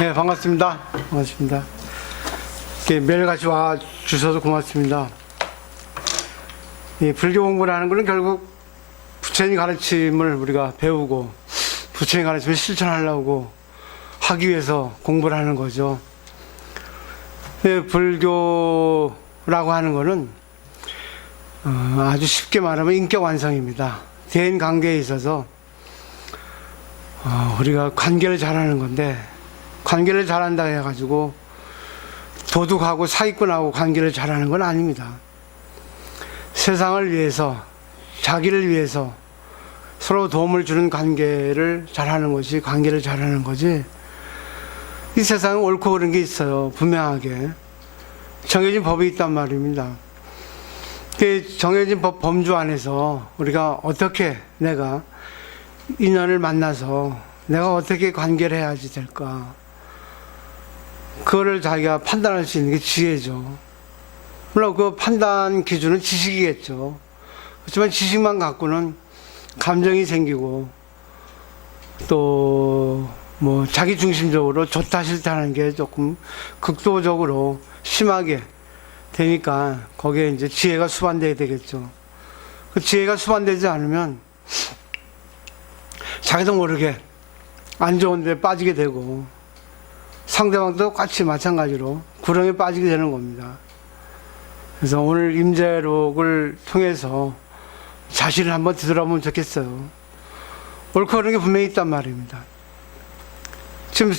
네, 반갑습니다. 반갑습니다. 매일 같이 와 주셔서 고맙습니다. 이 불교 공부를 하는 것은 결국 부처님 가르침을 우리가 배우고 부처님 가르침을 실천하려고 하기 위해서 공부를 하는 거죠. 불교라고 하는 것은 아주 쉽게 말하면 인격 완성입니다. 대인 관계에 있어서 우리가 관계를 잘하는 건데, 관계를 잘한다 해가지고 도둑하고 사기꾼하고 관계를 잘하는 건 아닙니다. 세상을 위해서, 자기를 위해서 서로 도움을 주는 관계를 잘하는 것이 관계를 잘하는 거지. 이 세상에 옳고 그른 게 있어요. 분명하게 정해진 법이 있단 말입니다. 그 정해진 범주 안에서 우리가 어떻게 내가 인연을 만나서 내가 어떻게 관계를 해야지 될까, 그거를 자기가 판단할 수 있는 게 지혜죠. 물론 그 판단 기준은 지식이겠죠. 그렇지만 지식만 갖고는 감정이 생기고 또 뭐 자기 중심적으로 좋다 싫다 하는 게 조금 극도적으로 심하게 되니까 거기에 이제 지혜가 수반돼야 되겠죠. 그 지혜가 수반되지 않으면 자기도 모르게 안 좋은 데 빠지게 되고 상대방도 똑같이 마찬가지로 구렁에 빠지게 되는 겁니다. 그래서 오늘 임재록을 통해서 자신을 한번 뒤돌아보면 좋겠어요. 옳고 그른 게 분명히 있단 말입니다. 지금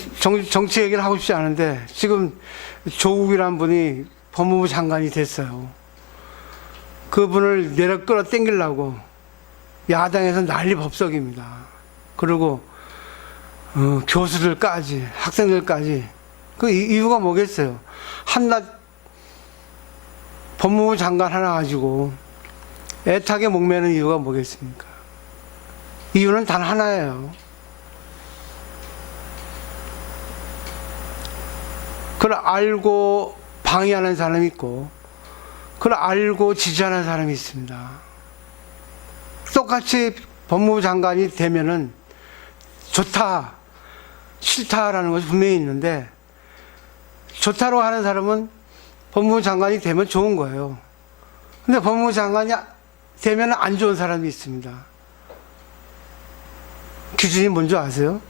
정치 얘기를 하고 싶지 않은데 지금 조국이라는 분이 법무부 장관이 됐어요. 그분을 내려 끌어 당기려고 야당에서 난리 법석입니다. 그리고 교수들까지 학생들까지. 그 이유가 뭐겠어요? 한낱 법무부 장관 하나 가지고 애타게 목매는 이유가 뭐겠습니까? 이유는 단 하나예요. 그걸 알고 방해하는 사람이 있고 그걸 알고 지지하는 사람이 있습니다. 똑같이 법무부 장관이 되면은 좋다, 싫다라는 것이 분명히 있는데, 좋다로 하는 사람은 법무부 장관이 되면 좋은 거예요. 근데 법무부 장관이 되면 안 좋은 사람이 있습니다. 기준이 뭔지 아세요?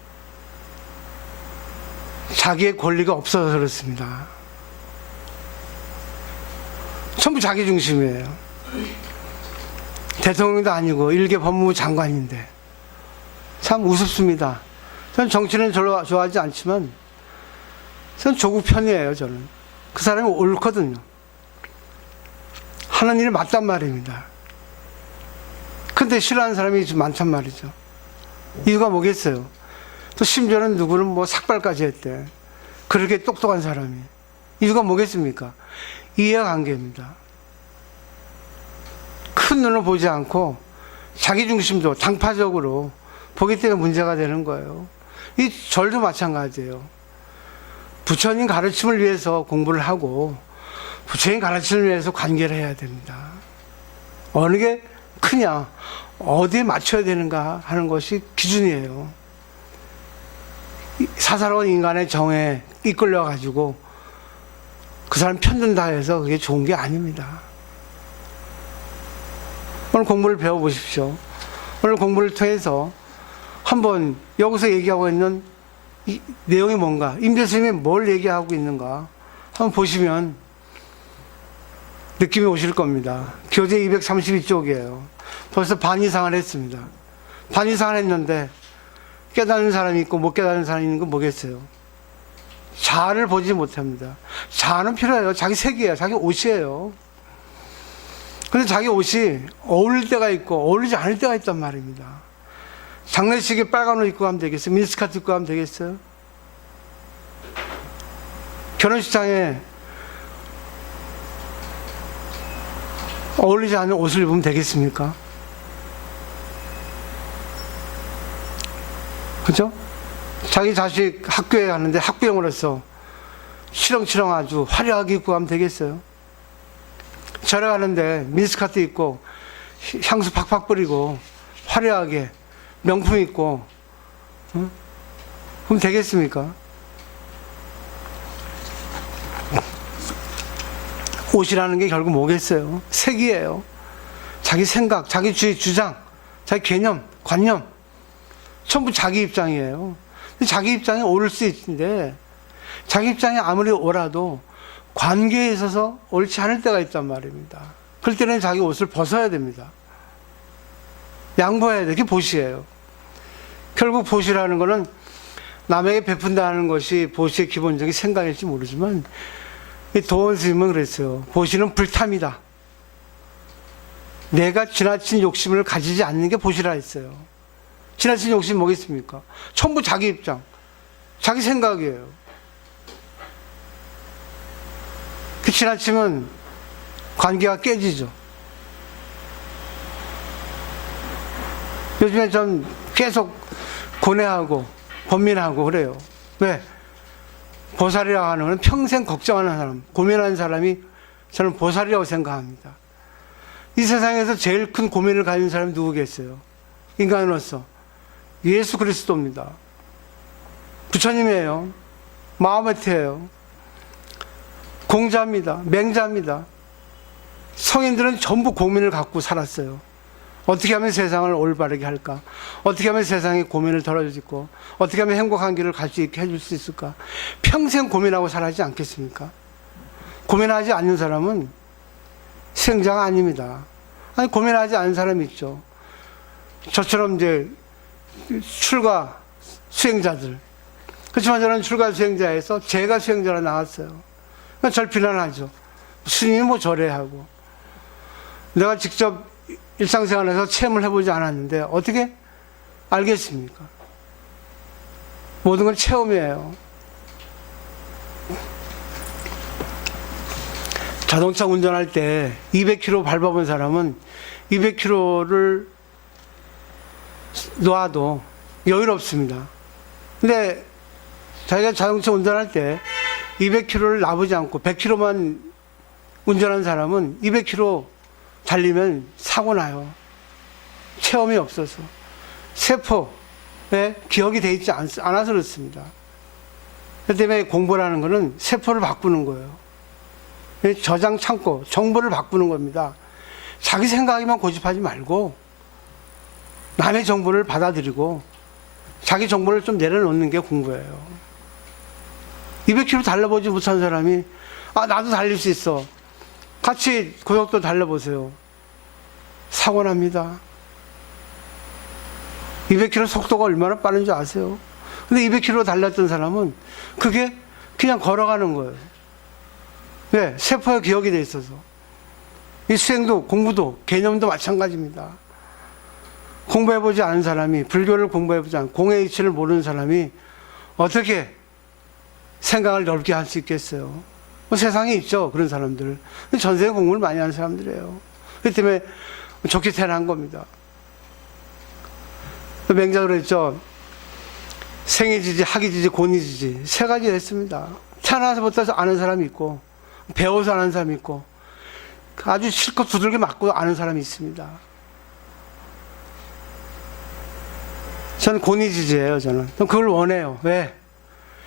자기의 권리가 없어서 그렇습니다. 전부 자기 중심이에요. 대통령도 아니고 일개 법무부 장관인데 참 우습습니다. 저는 정치는 별로 좋아하지 않지만 저는 조국 편이에요. 저는 그 사람이 옳거든요. 하는 일이 맞단 말입니다. 근데 싫어하는 사람이 좀 많단 말이죠. 이유가 뭐겠어요? 또 심지어는 누구는 뭐 삭발까지 했대. 그렇게 똑똑한 사람이. 이유가 뭐겠습니까? 이해관계입니다. 큰 눈을 보지 않고 자기 중심도 당파적으로 보기 때문에 문제가 되는 거예요. 이 절도 마찬가지예요. 부처님 가르침을 위해서 공부를 하고 부처님 가르침을 위해서 관계를 해야 됩니다. 어느 게 크냐, 어디에 맞춰야 되는가 하는 것이 기준이에요. 사사로운 인간의 정에 이끌려 가지고 그 사람 편든다 해서 그게 좋은 게 아닙니다. 오늘 공부를 배워보십시오. 오늘 공부를 통해서 한번 여기서 얘기하고 있는 이 내용이 뭔가, 임재 스님이 뭘 얘기하고 있는가 한번 보시면 느낌이 오실 겁니다. 교재 232쪽이에요. 벌써 반 이상을 했습니다. 반 이상을 했는데 깨닫는 사람이 있고 못 깨닫는 사람이 있는 건 뭐겠어요? 자아를 보지 못합니다. 자아는 필요해요. 자기 색이에요. 자기 옷이에요. 근데 자기 옷이 어울릴 때가 있고 어울리지 않을 때가 있단 말입니다. 장례식에 빨간 옷 입고 가면 되겠어요? 미니스커트 입고 가면 되겠어요? 결혼식장에 어울리지 않는 옷을 입으면 되겠습니까? 그죠? 자기 자식 학교에 가는데 학부형으로서 치렁치렁 아주 화려하게 입고 가면 되겠어요? 절에 가는데 미니스커트 입고 향수 팍팍 뿌리고 화려하게 명품 입고 그럼 되겠습니까? 옷이라는 게 결국 뭐겠어요? 색이에요. 자기 생각, 자기 주장, 자기 개념, 관념, 전부 자기 입장이에요. 자기 입장이 옳을 수 있는데 자기 입장이 아무리 옳아도 관계에 있어서 옳지 않을 때가 있단 말입니다. 그럴 때는 자기 옷을 벗어야 됩니다. 양보해야 돼. 그게 보시예요. 결국 보시라는 거는 남에게 베푼다는 것이 보시의 기본적인 생각일지 모르지만 도원 스님은 그랬어요. 보시는 불탐이다. 내가 지나친 욕심을 가지지 않는 게 보시라 했어요. 지나친 욕심 뭐겠습니까? 전부 자기 입장, 자기 생각이에요. 그 지나치면 관계가 깨지죠. 요즘에 좀 계속 고뇌하고 번민하고 그래요. 왜? 보살이라고 하는 건 평생 걱정하는 사람, 고민하는 사람이 저는 보살이라고 생각합니다. 이 세상에서 제일 큰 고민을 가진 사람이 누구겠어요? 인간으로서 예수 그리스도입니다. 부처님이에요. 마호메트예요. 공자입니다. 맹자입니다. 성인들은 전부 고민을 갖고 살았어요. 어떻게 하면 세상을 올바르게 할까? 어떻게 하면 세상의 고민을 덜어주고 어떻게 하면 행복한 길을 갈 수 있게 해줄 수 있을까? 평생 고민하고 살아지 않겠습니까? 고민하지 않는 사람은 수행자가 아닙니다. 아니, 고민하지 않은 사람이 있죠. 저처럼 이제 출가 수행자들. 그렇지만 저는 출가 수행자에서 제가 수행자로 나왔어요. 그러니까 절 비난하죠. 스님이 뭐 저래 하고. 내가 직접 일상생활에서 체험을 해보지 않았는데 어떻게 알겠습니까? 모든 건 체험이에요. 자동차 운전할 때 200km 밟아본 사람은 200km를 놔도 여유롭습니다. 근데 자기가 자동차 운전할 때 200km를 놔보지 않고 100km만 운전한 사람은 200km 달리면 사고 나요. 체험이 없어서. 세포에 기억이 돼 있지 않아서 그렇습니다. 그 때문에 공부라는 것은 세포를 바꾸는 거예요. 저장 창고, 정보를 바꾸는 겁니다. 자기 생각에만 고집하지 말고 남의 정보를 받아들이고 자기 정보를 좀 내려놓는 게 공부예요. 200km 달려보지 못한 사람이 나도 달릴 수 있어. 같이 고속도로 달려보세요. 사고 납니다. 200km 속도가 얼마나 빠른 줄 아세요? 근데 200km 달렸던 사람은 그게 그냥 걸어가는 거예요. 왜? 세포에 기억이 돼 있어서. 이 수행도 공부도 개념도 마찬가지입니다. 공부해보지 않은 사람이, 불교를 공부해보지 않은, 공의 이치를 모르는 사람이 어떻게 생각을 넓게 할 수 있겠어요? 뭐 세상에 있죠, 그런 사람들. 전생에 공부를 많이 하는 사람들이에요. 그렇기 때문에 좋게 태어난 겁니다. 맹자가 그랬죠. 생이지지, 학이지지, 곤이지지. 세 가지 했습니다. 태어나서부터 아는 사람이 있고, 배워서 아는 사람이 있고, 아주 실컷 두들겨 맞고 아는 사람이 있습니다. 저는 곤이지지예요, 저는. 그걸 원해요. 왜?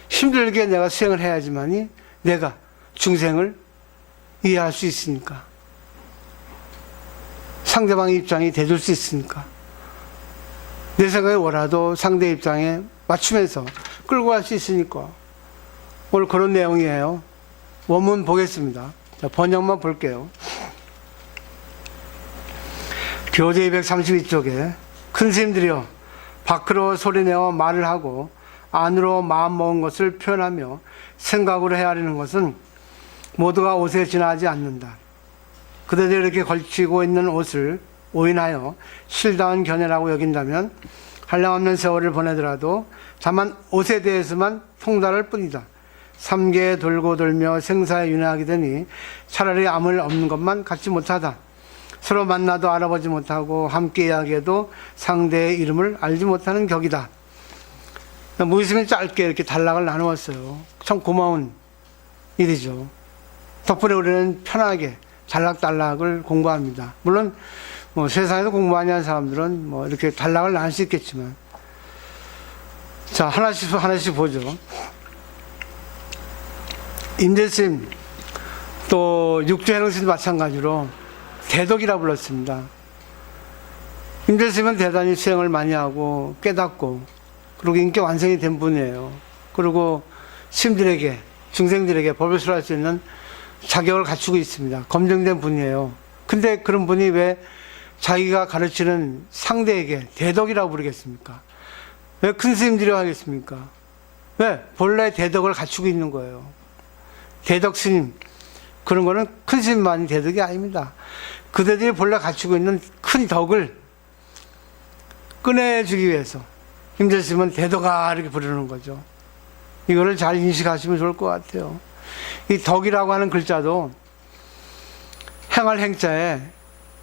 힘들게 내가 수행을 해야지만이 내가 중생을 이해할 수 있으니까. 상대방의 입장이 돼줄 수 있으니까. 내 생각에 뭐라도 상대 입장에 맞추면서 끌고 갈 수 있으니까. 오늘 그런 내용이에요. 원문 보겠습니다. 자, 번역만 볼게요. 교재 232쪽에 큰 스님들이여 밖으로 소리내어 말을 하고 안으로 마음 먹은 것을 표현하며 생각으로 헤아리는 것은 모두가 옷에 지나지 않는다. 그대들이 이렇게 걸치고 있는 옷을 오인하여 실다운 견해라고 여긴다면 한량없는 세월을 보내더라도 다만 옷에 대해서만 통달할 뿐이다. 삼계에 돌고 돌며 생사에 윤회하게 되니 차라리 아무 일 없는 것만 갖지 못하다. 서로 만나도 알아보지 못하고 함께 이야기해도 상대의 이름을 알지 못하는 격이다. 무의식에 짧게 이렇게 단락을 나누었어요. 참 고마운 일이죠. 덕분에 우리는 편하게 단락단락을 공부합니다. 물론 뭐 세상에서 공부 많이 하는 사람들은 뭐 이렇게 단락을 나눌 수 있겠지만, 자, 하나씩 보죠. 임재스님 또 육조행승도 마찬가지로 대덕이라 불렀습니다. 임재스님은 대단히 수행을 많이 하고 깨닫고 그리고 인격 완성이 된 분이에요. 그리고 스님들에게 중생들에게 법을 설할 수 있는 자격을 갖추고 있습니다. 검증된 분이에요. 근데 그런 분이 왜 자기가 가르치는 상대에게 대덕이라고 부르겠습니까? 왜 큰 스님들이라고 하겠습니까? 왜? 본래 대덕을 갖추고 있는 거예요. 대덕 스님, 그런 거는 큰 스님만이 대덕이 아닙니다. 그대들이 본래 갖추고 있는 큰 덕을 꺼내주기 위해서 임재스님은 대덕아 이렇게 부르는 거죠. 이거를 잘 인식하시면 좋을 것 같아요. 이 덕이라고 하는 글자도 행할 행자에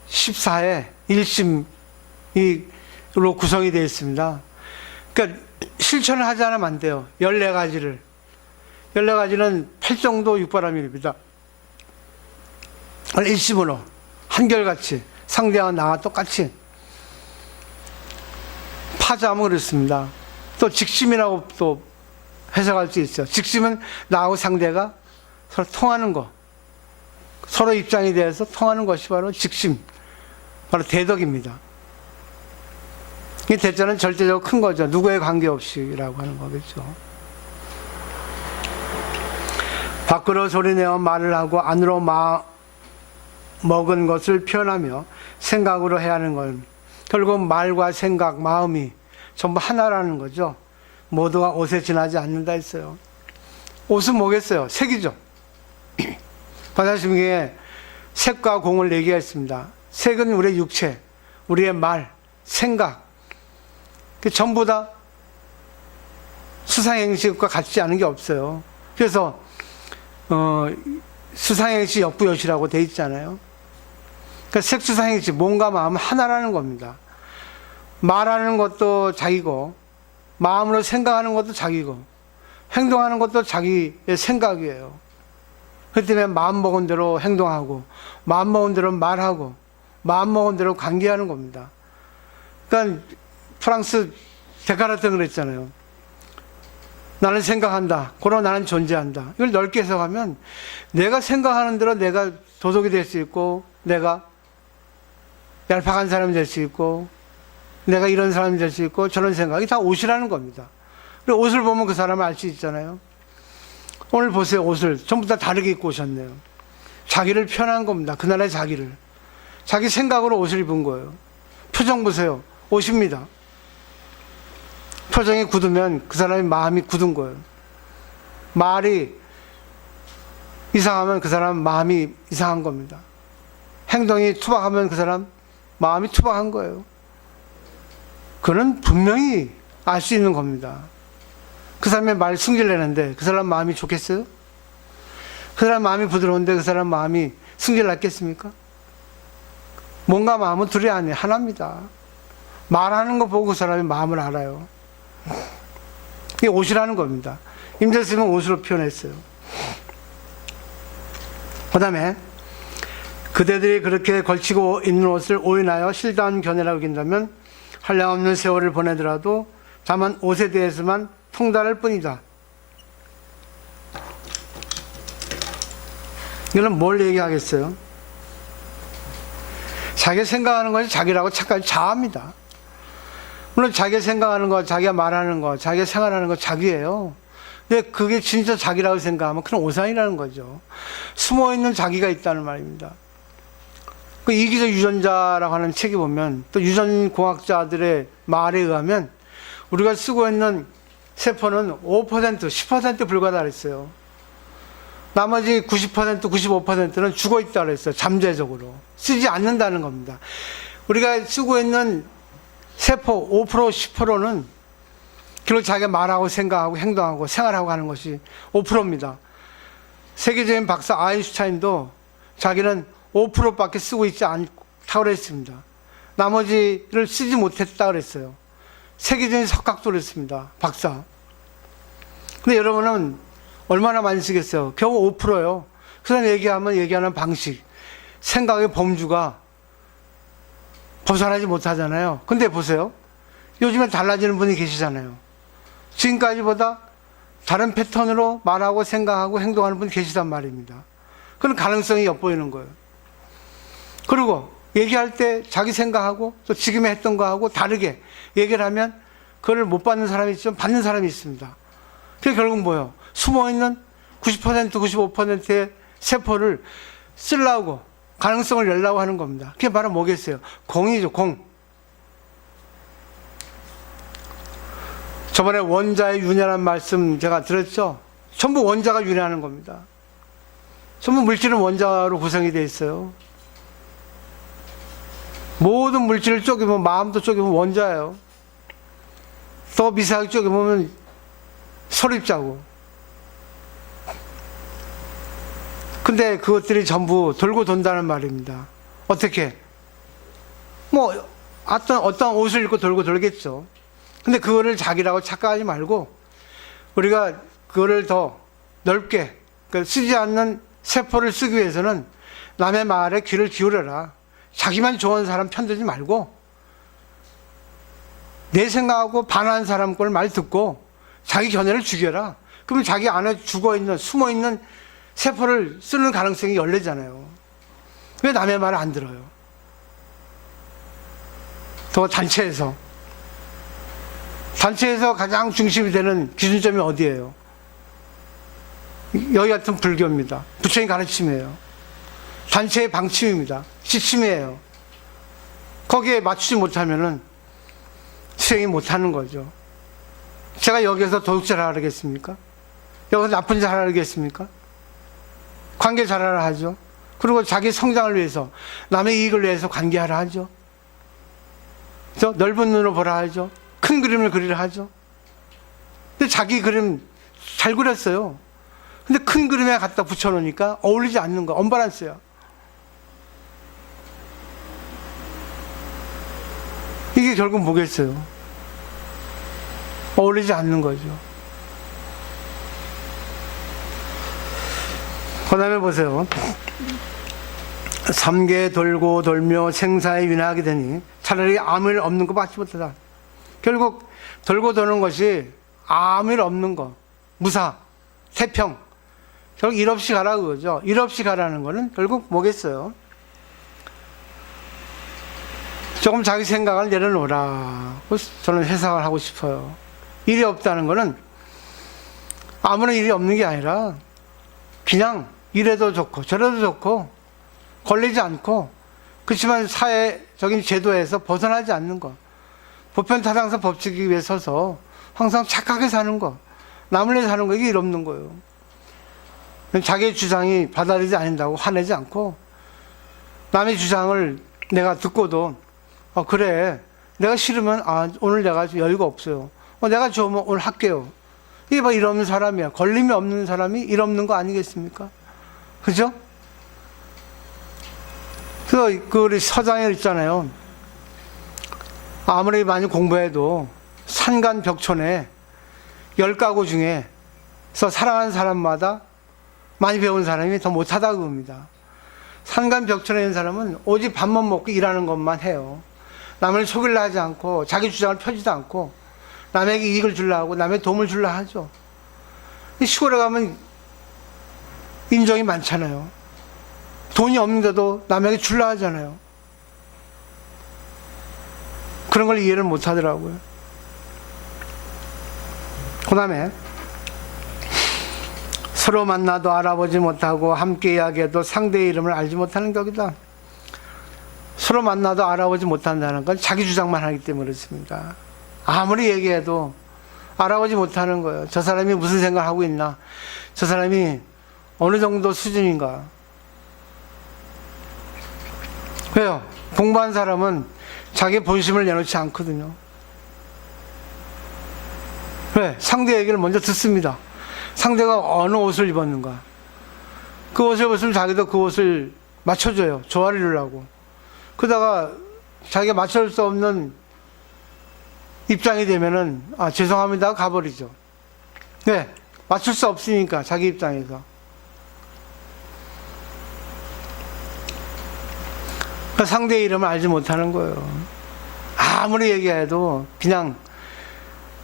14에 1심으로 구성이 되어 있습니다. 그러니까 실천을 하지 않으면 안 돼요. 14가지를. 14가지는 8정도 육바라밀입니다. 일심으로 한결같이 상대와 나와 똑같이 파자하면 그렇습니다. 또 직심이라고 또 해석할 수 있어요. 직심은 나하고 상대가 서로 통하는 거, 서로 입장에 대해서 통하는 것이 바로 직심, 바로 대덕입니다. 이 대자는 절대적으로 큰 거죠. 누구에 관계없이라고 하는 거겠죠. 밖으로 소리내어 말을 하고 안으로 먹은 것을 표현하며 생각으로 해야 하는 건 결국 말과 생각, 마음이 전부 하나라는 거죠. 모두가 옷에 지나지 않는다 했어요. 옷은 뭐겠어요? 색이죠. 바다심경에 색과 공을 4개가 있습니다. 색은 우리의 육체, 우리의 말, 생각, 전부 다 수상행식과 같지 않은 게 없어요. 그래서 수상행식 역부여시라고 돼 있잖아요. 그러니까 색수상행식, 몸과 마음은 하나라는 겁니다. 말하는 것도 자기고 마음으로 생각하는 것도 자기고 행동하는 것도 자기의 생각이에요. 그렇기 때문에 마음먹은 대로 행동하고 마음먹은 대로 말하고 마음먹은 대로 관계하는 겁니다. 그러니까 프랑스 데카르트는 그랬잖아요. 나는 생각한다. 그러나 나는 존재한다. 이걸 넓게 해석하면 내가 생각하는 대로 내가 도덕이 될 수 있고 내가 얄팍한 사람이 될 수 있고 내가 이런 사람이 될 수 있고 저런 생각이 다 옷이라는 겁니다. 그리고 옷을 보면 그 사람을 알 수 있잖아요. 오늘 보세요. 옷을 전부 다 다르게 입고 오셨네요. 자기를 표현한 겁니다. 그날의 자기를. 자기 생각으로 옷을 입은 거예요. 표정 보세요. 옷입니다. 표정이 굳으면 그 사람의 마음이 굳은 거예요. 말이 이상하면 그 사람 마음이 이상한 겁니다. 행동이 투박하면 그 사람 마음이 투박한 거예요. 그는 분명히 알 수 있는 겁니다. 그 사람의 말 승질내는데 그 사람 마음이 좋겠어요? 그 사람 마음이 부드러운데 그 사람 마음이 승질 났겠습니까? 몸과 마음은 둘이 아니에요. 하나입니다. 말하는 거 보고 그 사람의 마음을 알아요. 이게 옷이라는 겁니다. 임재스님은 옷으로 표현했어요. 그 다음에 그대들이 그렇게 걸치고 있는 옷을 오인하여 실다한 견해라고 여긴다면 한량없는 세월을 보내더라도 다만 옷에 대해서만 통달할 뿐이다. 이거는 뭘 얘기하겠어요? 자기 생각하는 것이 자기라고 착각이 자아입니다. 물론 자기가 생각하는 거, 자기가 말하는 거, 자기가 생활하는 거 자기예요. 근데 그게 진짜 자기라고 생각하면 그건 오산이라는 거죠. 숨어있는 자기가 있다는 말입니다. 그 이기적 유전자라고 하는 책에 보면 또 유전공학자들의 말에 의하면 우리가 쓰고 있는 세포는 5%, 10% 불과하다 그랬어요. 나머지 90%, 95%는 죽어 있다 그랬어요. 잠재적으로. 쓰지 않는다는 겁니다. 우리가 쓰고 있는 세포 5%, 10%는 결국 자기가 말하고 생각하고 행동하고 생활하고 하는 것이 5%입니다. 세계적인 박사 아인슈타인도 자기는 5%밖에 쓰고 있지 않다고 그랬습니다. 나머지를 쓰지 못했다 그랬어요. 세계적인 석학도 그랬습니다. 박사. 근데 여러분은 얼마나 많이 쓰겠어요? 겨우 5%요. 그 사람 얘기하는 방식, 생각의 범주가 벗어나지 못하잖아요. 근데 보세요. 요즘에 달라지는 분이 계시잖아요. 지금까지보다 다른 패턴으로 말하고 생각하고 행동하는 분이 계시단 말입니다. 그런 가능성이 엿보이는 거예요. 그리고 얘기할 때 자기 생각하고 또 지금 했던 거하고 다르게 얘기를 하면 그걸 못 받는 사람이 있지만 받는 사람이 있습니다. 그게 결국 뭐예요? 숨어있는 90%, 95%의 세포를 쓰려고 가능성을 열려고 하는 겁니다. 그게 바로 뭐겠어요? 공이죠, 공. 저번에 원자의 윤회라는 말씀 제가 들었죠? 전부 원자가 윤회하는 겁니다. 전부 물질은 원자로 구성이 되어 있어요. 모든 물질을 쪼개보면, 마음도 쪼개보면 원자예요. 더 미세하게 쪼개보면 설입자고. 근데 그것들이 전부 돌고 돈다는 말입니다. 어떻게? 뭐 어떤 옷을 입고 돌고 돌겠죠. 근데 그거를 자기라고 착각하지 말고 우리가 그거를 더 넓게 쓰지 않는 세포를 쓰기 위해서는 남의 말에 귀를 기울여라. 자기만 좋아하는 사람 편들지 말고 내 생각하고 반하는 사람 걸 말 듣고 자기 견해를 죽여라. 그러면 자기 안에 죽어있는 숨어있는 세포를 쓰는 가능성이 열리잖아요. 왜 남의 말을 안 들어요? 더 단체에서 가장 중심이 되는 기준점이 어디예요? 여기 같은 불교입니다. 부처님 가르침이에요. 단체의 방침입니다. 지침이에요. 거기에 맞추지 못하면은 수행이 못하는 거죠. 제가 여기서 도둑 잘하라 하겠습니까? 여기서 나쁜 짓 하라 하겠습니까? 관계 잘하라 하죠. 그리고 자기 성장을 위해서 남의 이익을 위해서 관계하라 하죠. 저 넓은 눈으로 보라 하죠. 큰 그림을 그리라 하죠. 근데 자기 그림 잘 그렸어요. 근데 큰 그림에 갖다 붙여놓으니까 어울리지 않는 거, 언밸런스야. 이게 결국 뭐겠어요? 어울리지 않는 거죠. 그 다음에 보세요. 삼계 돌고 돌며 생사에 윤회하게 되니 차라리 아무 일 없는 거 받지 못하다. 결국 돌고 도는 것이 아무 일 없는 거, 무사, 태평. 결국 일 없이 가라 그거죠. 일 없이 가라는 거는 결국 뭐겠어요? 조금 자기 생각을 내려놓으라. 저는 해석을 하고 싶어요. 일이 없다는 거는 아무런 일이 없는 게 아니라 그냥 이래도 좋고 저래도 좋고 걸리지 않고 그렇지만 사회적인 제도에서 벗어나지 않는 거. 보편타당성 법칙에 위해 서서 항상 착하게 사는 거. 남을 위해 사는 거. 이게 일 없는 거예요. 자기의 주장이 받아들이지 않는다고 화내지 않고 남의 주장을 내가 듣고도 그래 내가 싫으면 오늘 내가 여유가 없어요. 내가 좋으면 오늘 할게요. 이게 뭐 일 없는 사람이야. 걸림이 없는 사람이 일 없는 거 아니겠습니까? 그죠? 그 우리 서장열 있잖아요. 아무리 많이 공부해도 산간 벽촌에 10가구 중에서 살아가는 사람마다 많이 배운 사람이 더 못하다 그겁니다. 산간 벽촌에 있는 사람은 오직 밥만 먹고 일하는 것만 해요. 남을 속이려 하지 않고 자기 주장을 펴지도 않고 남에게 이익을 주려 하고 남의 도움을 주려 하죠. 시골에 가면 인정이 많잖아요. 돈이 없는데도 남에게 주려 하잖아요. 그런 걸 이해를 못 하더라고요. 그 다음에 서로 만나도 알아보지 못하고 함께 이야기해도 상대의 이름을 알지 못하는 격이다. 서로 만나도 알아보지 못한다는 건 자기 주장만 하기 때문에 그렇습니다. 아무리 얘기해도 알아보지 못하는 거예요. 저 사람이 무슨 생각하고 있나? 저 사람이 어느 정도 수준인가? 왜요? 공부한 사람은 자기 본심을 내놓지 않거든요. 왜? 상대 얘기를 먼저 듣습니다. 상대가 어느 옷을 입었는가? 그 옷을 입었으면 자기도 그 옷을 맞춰줘요. 조화를 이루려고. 그러다가 자기가 맞출 수 없는 입장이 되면은 죄송합니다 가버리죠. 네, 맞출 수 없으니까 자기 입장에서. 상대의 이름을 알지 못하는 거예요. 아무리 얘기해도 그냥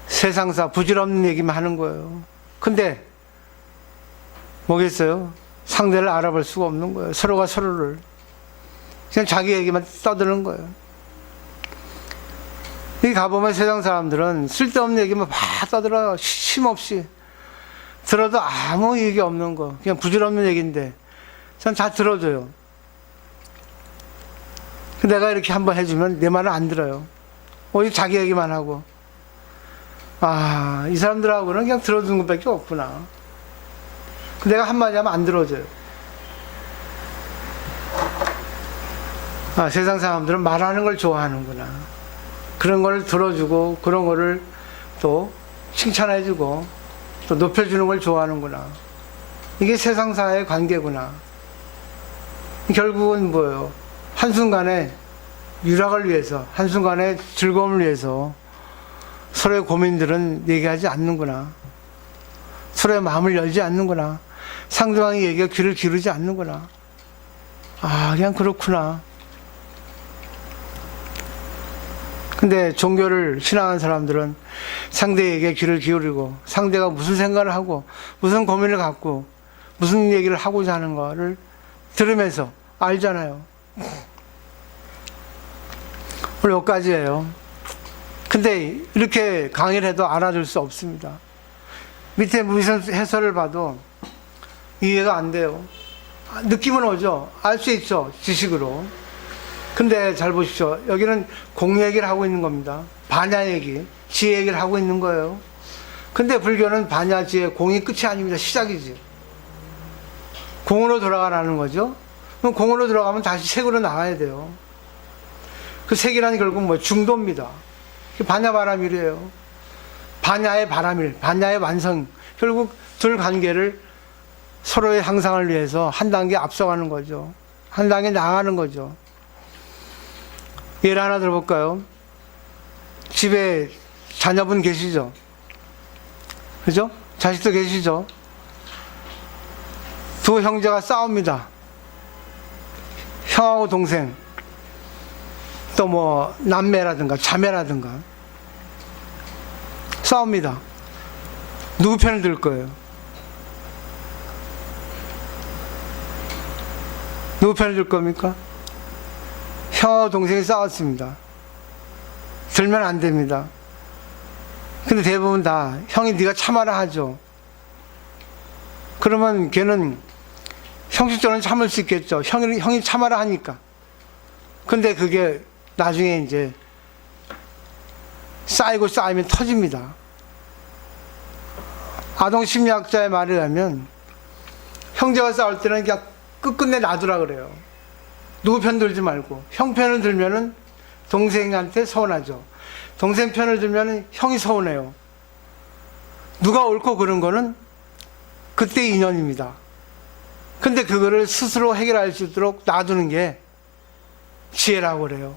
세상사 부질없는 얘기만 하는 거예요. 근데 뭐겠어요? 상대를 알아볼 수가 없는 거예요. 서로가 서로를. 그냥 자기 얘기만 떠드는 거예요. 여기 가보면 세상 사람들은 쓸데없는 얘기만 막 떠들어요. 쉼없이. 들어도 아무 얘기 없는 거. 그냥 부질없는 얘기인데 전 다 들어줘요. 내가 이렇게 한번 해주면 내 말을 안 들어요. 오직 자기 얘기만 하고. 아, 이 사람들하고는 그냥 들어주는 것밖에 없구나. 내가 한마디 하면 안 들어줘요. 아, 세상 사람들은 말하는 걸 좋아하는구나. 그런 걸 들어주고, 그런 거를 또 칭찬해주고, 또 높여주는 걸 좋아하는구나. 이게 세상사의 관계구나. 결국은 뭐예요? 한순간에 유락을 위해서, 한순간에 즐거움을 위해서 서로의 고민들은 얘기하지 않는구나. 서로의 마음을 열지 않는구나. 상대방의 얘기가 귀를 기울이지 않는구나. 아, 그냥 그렇구나. 근데 종교를 신앙하는 사람들은 상대에게 귀를 기울이고, 상대가 무슨 생각을 하고, 무슨 고민을 갖고, 무슨 얘기를 하고자 하는 거를 들으면서 알잖아요. 오늘 여기까지예요. 근데 이렇게 강의를 해도 알아줄 수 없습니다. 밑에 무슨 해설을 봐도 이해가 안 돼요. 느낌은 오죠. 알 수 있죠. 지식으로. 근데 잘 보십시오. 여기는 공 얘기를 하고 있는 겁니다. 반야 얘기, 지혜 얘기를 하고 있는 거예요. 근데 불교는 반야, 지혜, 공이 끝이 아닙니다. 시작이지. 공으로 돌아가라는 거죠. 그럼 공으로 들어가면 다시 색으로 나와야 돼요. 그 색이라는 결국 뭐 중도입니다. 반야 바람일이에요. 반야의 바람일, 반야의 완성. 결국 둘 관계를 서로의 향상을 위해서 한 단계 앞서가는 거죠. 한 단계 나아가는 거죠. 예를 하나 들어볼까요? 집에 자녀분 계시죠? 그죠? 자식도 계시죠? 두 형제가 싸웁니다. 형하고 동생, 또 뭐 남매라든가 자매라든가 싸웁니다. 누구 편을 들 거예요? 누구 편을 들 겁니까? 형하고 동생이 싸웠습니다. 들면 안 됩니다. 근데 대부분 다 형이 네가 참아라 하죠. 그러면 걔는 형식적으로는 참을 수 있겠죠. 형이 참아라 하니까. 근데 그게 나중에 이제 쌓이면 터집니다. 아동 심리학자의 말에 의하면 형제가 싸울 때는 그냥 끝끝내 놔두라 그래요. 누구 편 들지 말고. 형 편을 들면은 동생한테 서운하죠. 동생 편을 들면은 형이 서운해요. 누가 옳고 그른 거는 그때 인연입니다. 근데 그거를 스스로 해결할 수 있도록 놔두는 게 지혜라고 그래요.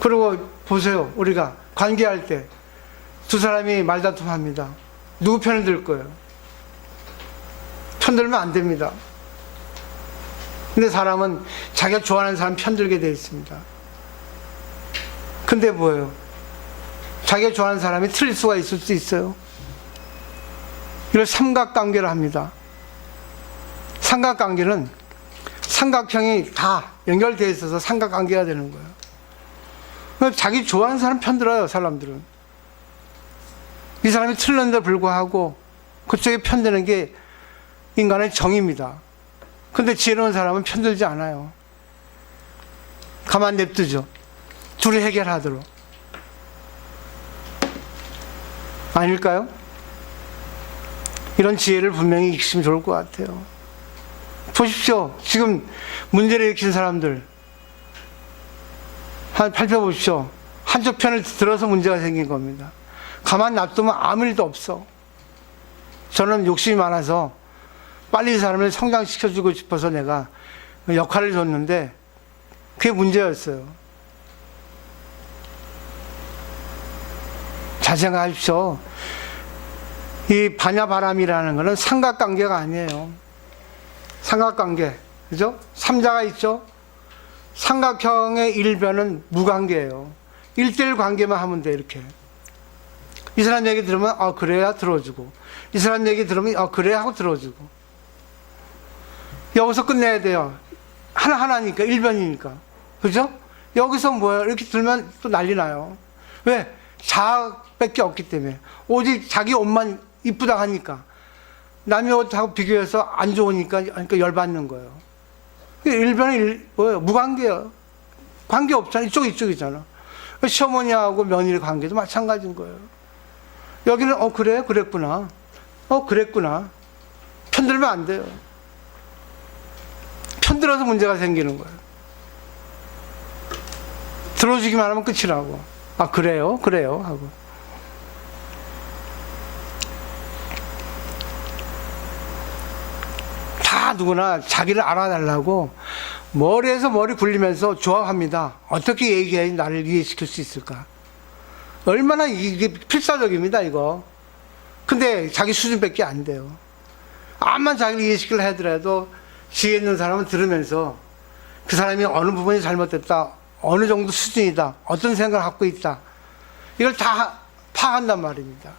그리고 보세요. 우리가 관계할 때 두 사람이 말다툼합니다. 누구 편을 들 거예요? 편 들면 안 됩니다. 근데 사람은 자기가 좋아하는 사람 편 들게 되어 있습니다. 근데 뭐예요? 자기가 좋아하는 사람이 틀릴 수가 있을 수 있어요. 이걸 삼각관계를 합니다. 삼각관계는 삼각형이 다 연결되어 있어서 삼각관계가 되는 거예요. 자기 좋아하는 사람 편 들어요, 사람들은. 이 사람이 틀렸는데 불구하고 그쪽에 편드는 게 인간의 정입니다. 근데 지혜로운 사람은 편들지 않아요. 가만 냅두죠. 둘이 해결하도록. 아닐까요? 이런 지혜를 분명히 익히시면 좋을 것 같아요. 보십시오. 지금 문제를 일으킨 사람들 살펴보십시오. 한쪽 편을 들어서 문제가 생긴 겁니다. 가만 놔두면 아무 일도 없어. 저는 욕심이 많아서 빨리 이 사람을 성장시켜주고 싶어서 내가 역할을 줬는데 그게 문제였어요. 잘 생각하십시오. 이 반야바람이라는 것은 삼각관계가 아니에요. 삼각관계, 그죠? 삼자가 있죠? 삼각형의 일변은 무관계예요. 1대1 관계만 하면 돼, 이렇게. 이 사람 얘기 들으면, 그래야 들어주고. 이 사람 얘기 들으면, 그래 하고 들어주고. 여기서 끝내야 돼요. 하나하나니까, 일변이니까. 그죠? 여기서 뭐야, 이렇게 들면 또 난리 나요. 왜? 자아밖에 없기 때문에. 오직 자기 옷만 이쁘다 하니까. 남의 옷하고 비교해서 안 좋으니까, 그러니까 열받는 거예요. 일변은 뭐예요? 무관계예요. 관계 없잖아. 이쪽이잖아. 시어머니하고 며느리 관계도 마찬가지인 거예요. 여기는, 그래? 그랬구나. 그랬구나. 편들면 안 돼요. 편들어서 문제가 생기는 거예요. 들어주기만 하면 끝이라고. 아, 그래요? 그래요? 하고. 다 누구나 자기를 알아달라고 머리에서 머리 굴리면서 조합합니다. 어떻게 얘기해야 나를 이해시킬 수 있을까? 얼마나 이게 필사적입니다, 이거. 근데 자기 수준밖에 안 돼요. 암만 자기를 이해시키려 하더라도 지혜 있는 사람은 들으면서 그 사람이 어느 부분이 잘못됐다, 어느 정도 수준이다, 어떤 생각을 갖고 있다, 이걸 다 파악한단 말입니다.